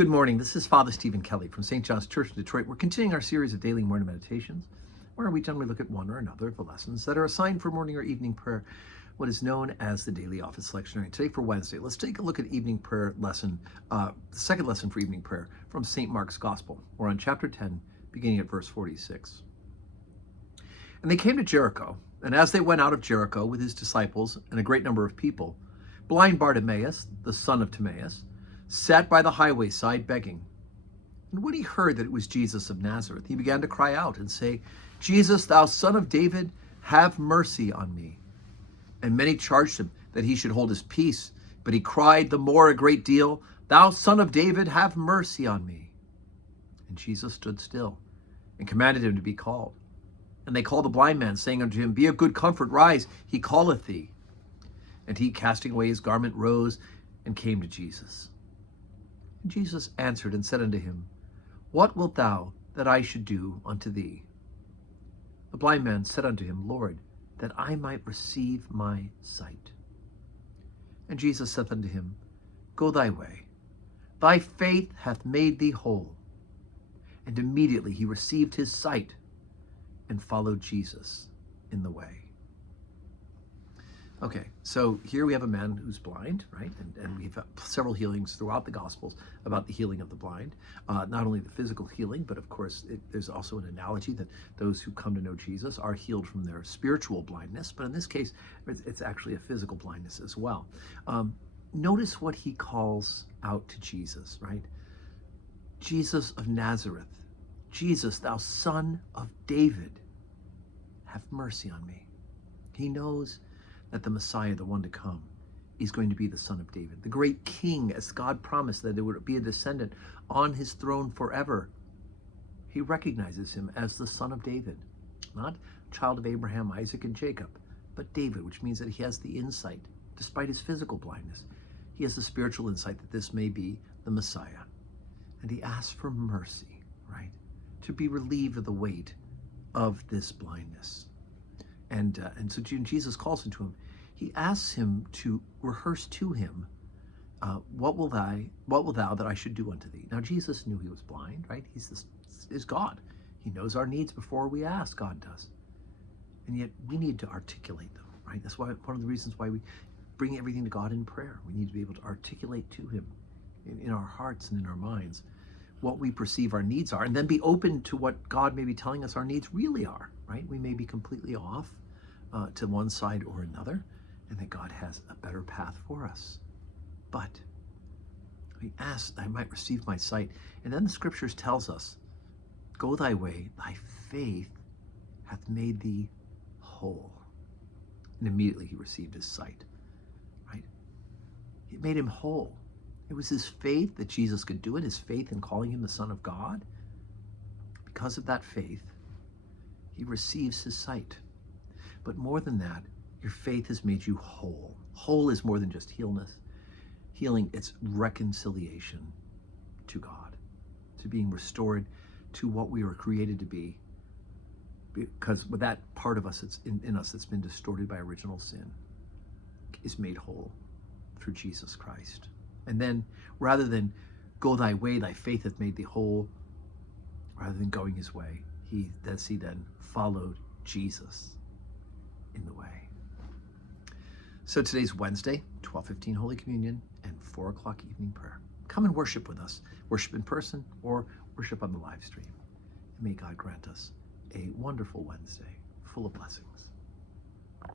Good morning. This is Father Stephen Kelly from St. John's Church in Detroit. We're continuing our series of daily morning meditations, where we generally look at one or another of the lessons that are assigned for morning or evening prayer, what is known as the daily office lectionary. Today for Wednesday, let's take a look at evening prayer lesson, the second lesson for evening prayer from St. Mark's Gospel. We're on chapter 10, beginning at verse 46. And they came to Jericho, and as they went out of Jericho with his disciples and a great number of people, blind Bartimaeus, the son of Timaeus, sat by the highway side begging. And when he heard that it was Jesus of Nazareth, he began to cry out and say, Jesus, thou son of David, have mercy on me. And many charged him that he should hold his peace, but he cried the more a great deal, Thou son of David, have mercy on me. And Jesus stood still and commanded him to be called. And they called the blind man, saying unto him, Be of good comfort, rise, he calleth thee. And he, casting away his garment, rose and came to Jesus. And Jesus answered and said unto him, What wilt thou that I should do unto thee? The blind man said unto him, Lord, that I might receive my sight. And Jesus said unto him, Go thy way, thy faith hath made thee whole. And immediately he received his sight and followed Jesus in the way. Okay, so here we have a man who's blind, right? And we've had several healings throughout the Gospels about the healing of the blind. Not only the physical healing, but of course, there's also an analogy that those who come to know Jesus are healed from their spiritual blindness. But in this case, it's actually a physical blindness as well. Notice what he calls out to Jesus, right? Jesus of Nazareth, Jesus, thou son of David, have mercy on me. He knows that the Messiah, the one to come, is going to be the son of David, the great king, as God promised that there would be a descendant on his throne forever. He recognizes him as the son of David, not child of Abraham, Isaac, and Jacob, but David, which means that he has the insight, despite his physical blindness. He has the spiritual insight that this may be the Messiah. And he asks for mercy, right, to be relieved of the weight of this blindness. And so Jesus calls into him. He asks him to rehearse to him, what will thou that I should do unto thee? Now, Jesus knew he was blind, right? Is God. He knows our needs before we ask, God does. And yet we need to articulate them, right? That's why one of the reasons why we bring everything to God in prayer. We need to be able to articulate to him in our hearts and in our minds what we perceive our needs are, and then be open to what God may be telling us our needs really are, right? We may be completely off to one side or another, and that God has a better path for us. But we ask that I might receive my sight. And then the scriptures tells us, Go thy way, thy faith hath made thee whole. And immediately he received his sight, right? It made him whole. It was his faith that Jesus could do it, his faith in calling him the Son of God. Because of that faith, he receives his sight. But more than that, your faith has made you whole. Whole is more than just healing, it's reconciliation to God, to being restored to what we were created to be. Because with that part of us that's in us that's been distorted by original sin is made whole through Jesus Christ. And then, rather than go thy way, thy faith hath made thee whole, rather than going his way, he then followed Jesus in the way. So today's Wednesday, 12:15 Holy Communion and 4 o'clock evening prayer. Come and worship with us. Worship in person or worship on the live stream. And may God grant us a wonderful Wednesday full of blessings.